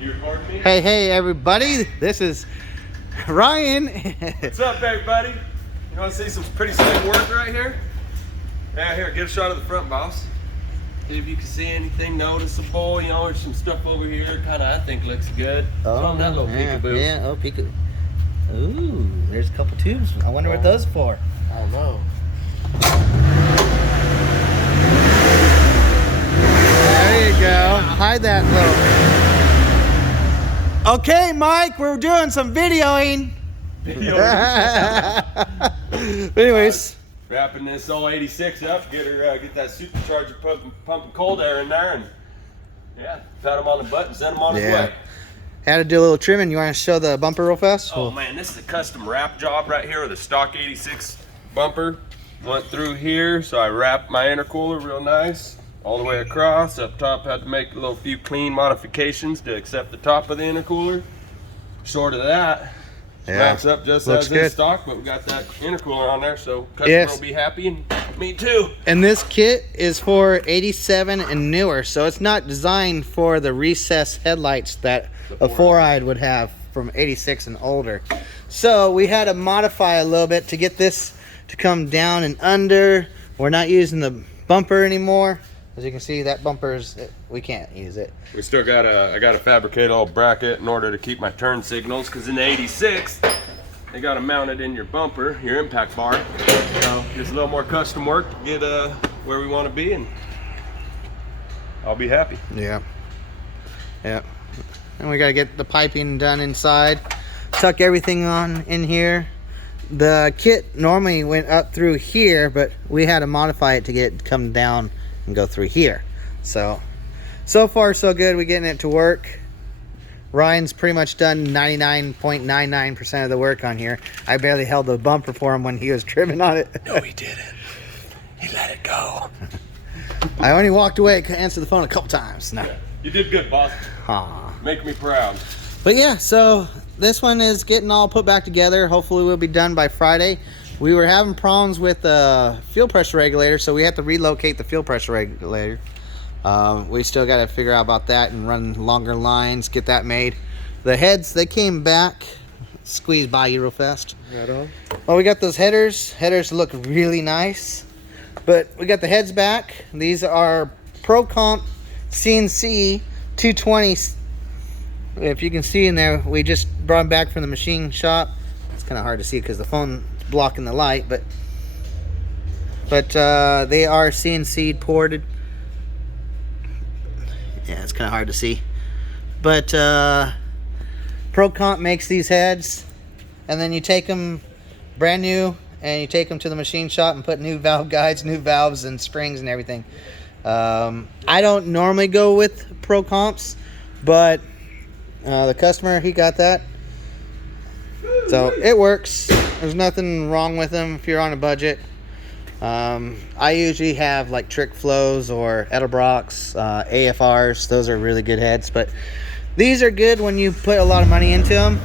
You recording me? Hey everybody, this is Ryan. What's up everybody? You want to see some pretty slick work right here? Yeah, here, get a shot of the front, boss. See if you can see anything noticeable. You know, there's some stuff over here kind of I think looks good. Oh, that little peekaboo. Yeah, oh, peekaboo. Ooh, there's a couple tubes. I wonder what those are for. I don't know. There you go. Hide that little. Okay, Mike, we're doing some videoing. Anyways, wrapping this old 86 up, get that supercharger pumping cold air in there, and yeah, pat them on the butt and send them on his way. Had to do a little trimming. You want to show the bumper real fast? Oh man, this is a custom wrap job right here with a stock 86 bumper. Went through here, so I wrapped my intercooler real nice all the way across. Up top, had to make a little few clean modifications to accept the top of the intercooler. Short of that, wraps up just as in stock, but we got that intercooler on there, so customer will be happy, and me too. And this kit is for 87 and newer, so it's not designed for the recessed headlights that a 4-eyed would have from 86 and older. So we had to modify a little bit to get this to come down and under. We're not using the bumper anymore. As you can see, that bumper's, we can't use it. We still got I got to fabricate a little bracket in order to keep my turn signals, because in the 86 they got them mounted in your bumper, your impact bar. So just a little more custom work to get where we want to be, and I'll be happy. Yeah. And we got to get the piping done inside, tuck everything on in here. The kit normally went up through here, but we had to modify it to come down and go through here. So far so good. We're getting it to work. Ryan's pretty much done 99.99% of the work on here. I barely held the bumper for him when he was trimming on it. No, he didn't. He let it go. I only walked away, answered the phone a couple times. No. Yeah, you did good, boss. Make me proud. But yeah, so this one is getting all put back together. Hopefully we'll be done by Friday. We were having problems with the fuel pressure regulator, so we have to relocate the fuel pressure regulator. We still got to figure out about that and run longer lines, get that made. The heads, they came back. Squeeze by you real fast. Right on. Well, we got those headers. Headers look really nice. But we got the heads back. These are Pro Comp CNC 220. If you can see in there, we just brought them back from the machine shop. It's kind of hard to see because the phone is blocking the light, but they are CNC ported. Yeah, it's kind of hard to see. But Pro Comp makes these heads, and then you take them brand new and you take them to the machine shop and put new valve guides, new valves and springs and everything. I don't normally go with Pro Comps, but the customer, he got that, so it works. There's nothing wrong with them if you're on a budget. I usually have like Trick Flows or Edelbrocks, AFRs. Those are really good heads, but these are good when you put a lot of money into them.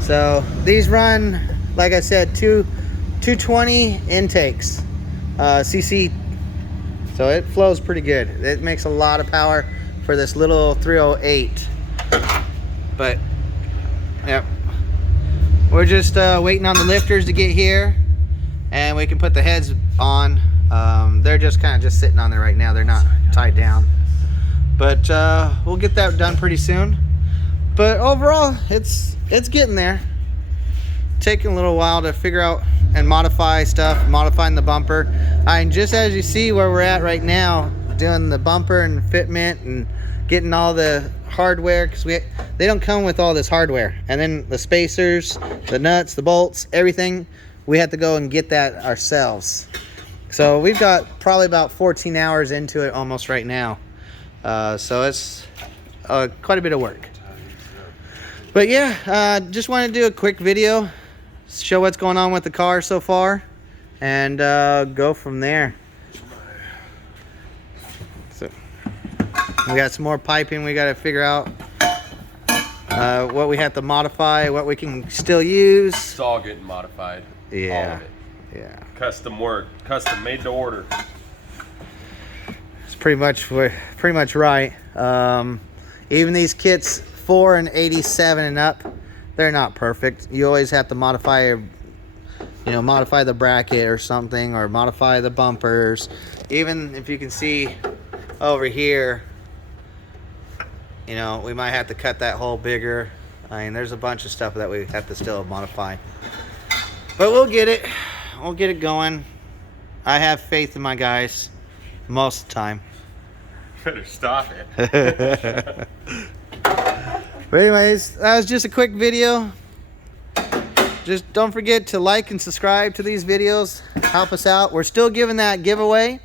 So these run, like I said, 220 intakes, CC, so it flows pretty good. It makes a lot of power for this little 308. But yep, we're just waiting on the lifters to get here, and we can put the heads on. They're just kind of sitting on there right now. They're not tied down, but we'll get that done pretty soon. But overall, it's getting there. Taking a little while to figure out and modify stuff, modifying the bumper. And just as you see where we're at right now, doing the bumper and fitment and getting all the hardware, because they don't come with all this hardware, and then the spacers, the nuts, the bolts, everything, we have to go and get that ourselves. So we've got probably about 14 hours into it almost right now. So it's quite a bit of work. But yeah, just wanted to do a quick video, show what's going on with the car so far, and go from there. So we got some more piping we got to figure out, what we have to modify, what we can still use. It's all getting modified. Yeah. All of it. Yeah. Custom work, custom made to order. It's pretty much right. Even these kits 4 and 87 and up, they're not perfect. You always have to modify, modify the bracket or something, or modify the bumpers. Even if you can see over here, we might have to cut that hole bigger. I mean, there's a bunch of stuff that we have to still modify. But we'll get it. We'll get it going. I have faith in my guys most of the time. Better stop it. But anyways, that was just a quick video. Just don't forget to like and subscribe to these videos. Help us out. We're still giving that giveaway.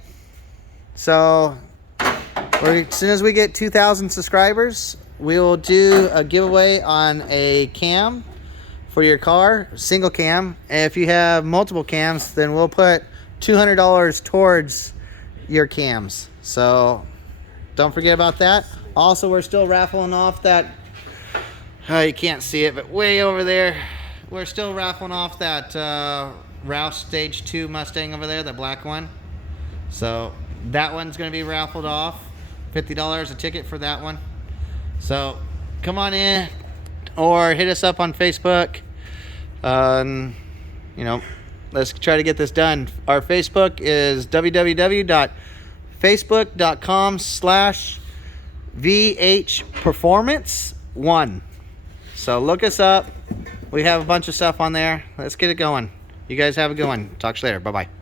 So as soon as we get 2,000 subscribers, we will do a giveaway on a cam for your car, single cam. And if you have multiple cams, then we'll put $200 towards your cams. So don't forget about that. Also, we're still raffling off that, you can't see it, but way over there, we're still raffling off that Roush Stage 2 Mustang over there, the black one. So that one's going to be raffled off. $50 a ticket for that one. So come on in or hit us up on Facebook. Let's try to get this done. Our Facebook is www.facebook.com/VHperformance1. So look us up. We have a bunch of stuff on there. Let's get it going. You guys have a good one. Talk to you later. Bye-bye.